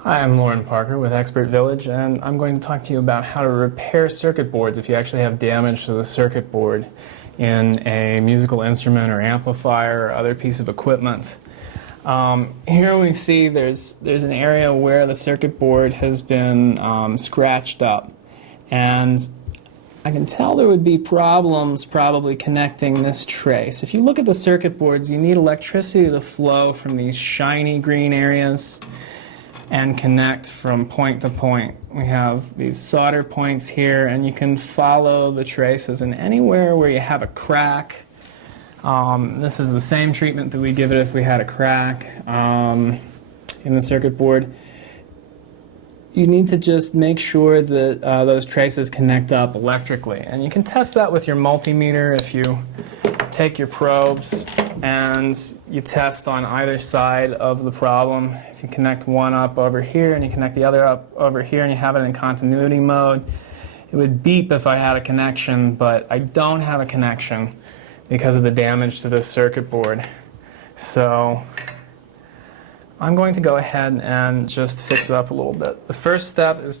Hi, I'm Lauren Parker with Expert Village, and I'm going to talk to you about how to repair circuit boards if you actually have damage to the circuit board in a musical instrument or amplifier or other piece of equipment. Here we see there's an area where the circuit board has been scratched up, and I can tell there would be problems probably connecting this trace. If you look at the circuit boards, you need electricity to flow from these shiny green areas and connect from point to point. We have these solder points here, and you can follow the traces. And anywhere where you have a crack, this is the same treatment that we give it if we had a crack in the circuit board. You need to just make sure that those traces connect up electrically. And you can test that with your multimeter if you take your probes and you test on either side of the problem. If you connect one up over here and you connect the other up over here and you have it in continuity mode, it would beep if I had a connection, but I don't have a connection because of the damage to this circuit board. So I'm going to go ahead and just fix it up a little bit. The first step is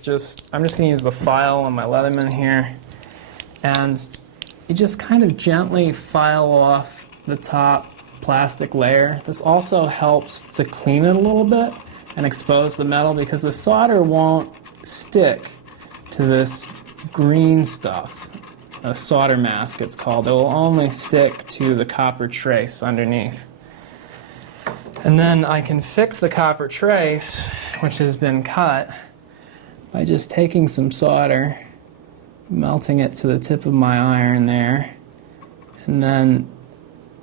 I'm just going to use the file on my Leatherman here, and you just kind of gently file off the top plastic layer. This also helps to clean it a little bit and expose the metal because the solder won't stick to this green stuff. A solder mask it's called. It will only stick to the copper trace underneath. And then I can fix the copper trace, which has been cut, by just taking some solder, melting it to the tip of my iron there, and then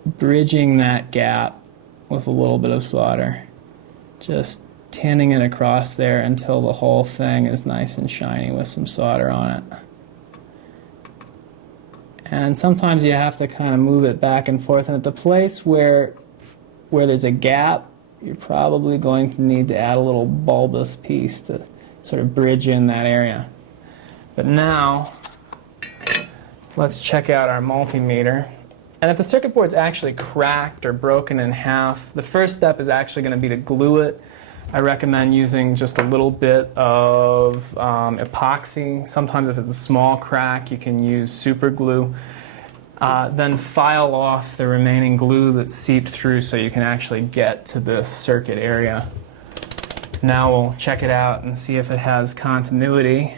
bridging that gap with a little bit of solder. Just tinning it across there until the whole thing is nice and shiny with some solder on it. And sometimes you have to kind of move it back and forth, and at the place where there's a gap, you're probably going to need to add a little bulbous piece to sort of bridge in that area. But now, let's check out our multimeter. And if the circuit board's actually cracked or broken in half, the first step is actually going to be to glue it. I recommend using just a little bit of epoxy. Sometimes if it's a small crack, you can use super glue. Then file off the remaining glue that's seeped through so you can actually get to this circuit area. Now we'll check it out and see if it has continuity.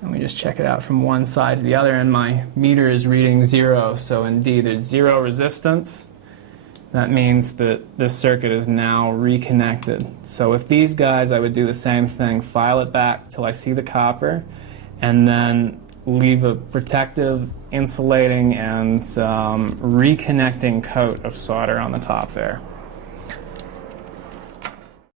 And we just check it out from one side to the other, and my meter is reading 0, so indeed there's 0 resistance. That means that this circuit is now reconnected. So with these guys I would do the same thing, file it back till I see the copper, and then leave a protective, insulating, and reconnecting coat of solder on the top there.